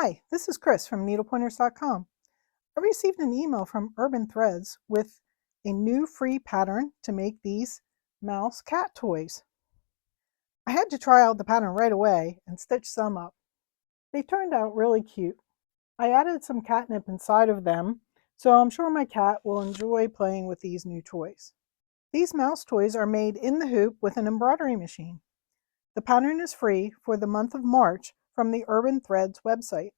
Hi, this is Chris from needlepointers.com. I received an email from Urban Threads with a new free pattern to make these mouse cat toys. I had to try out the pattern right away and stitch some up. They turned out really cute. I added some catnip inside of them, so I'm sure my cat will enjoy playing with these new toys. These mouse toys are made in the hoop with an embroidery machine. The pattern is free for the month of March from the Urban Threads website.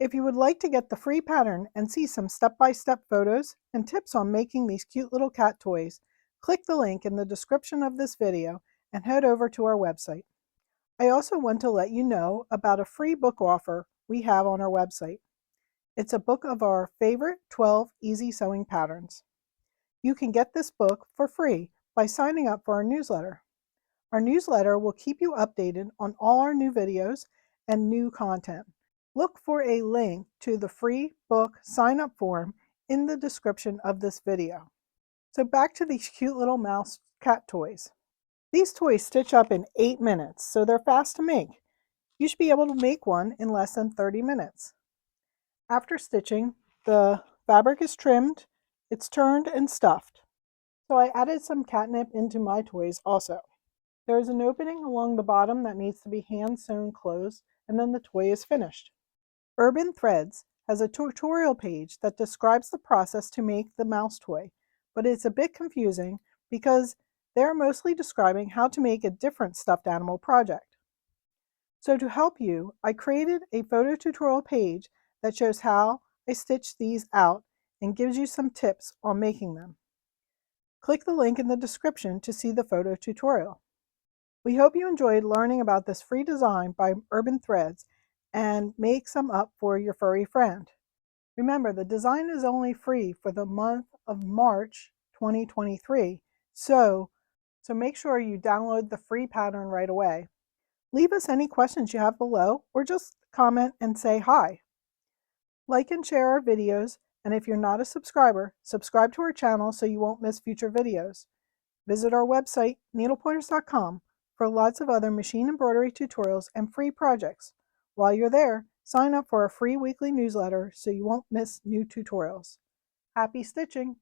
If you would like to get the free pattern and see some step-by-step photos and tips on making these cute little cat toys, click the link in the description of this video and head over to our website. I also want to let you know about a free book offer we have on our website. It's a book of our favorite 12 easy sewing patterns. You can get this book for free by signing up for our newsletter. Our newsletter will keep you updated on all our new videos and new content. Look for a link to the free book sign-up form in the description of this video. So back to these cute little mouse cat toys. These toys stitch up in 8 minutes, so they're fast to make. You should be able to make one in less than 30 minutes. After stitching, the fabric is trimmed, it's turned and stuffed. So I added some catnip into my toys also. There is an opening along the bottom that needs to be hand sewn closed, and then the toy is finished. Urban Threads has a tutorial page that describes the process to make the mouse toy, but it's a bit confusing because they're mostly describing how to make a different stuffed animal project. So to help you, I created a photo tutorial page that shows how I stitch these out and gives you some tips on making them. Click the link in the description to see the photo tutorial. We hope you enjoyed learning about this free design by Urban Threads and make some up for your furry friend. Remember, the design is only free for the month of March 2023, so make sure you download the free pattern right away. Leave us any questions you have below or just comment and say hi. Like and share our videos, and if you're not a subscriber, subscribe to our channel so you won't miss future videos. Visit our website, needlepointers.com, for lots of other machine embroidery tutorials and free projects. While you're there, sign up for our free weekly newsletter so you won't miss new tutorials. Happy stitching!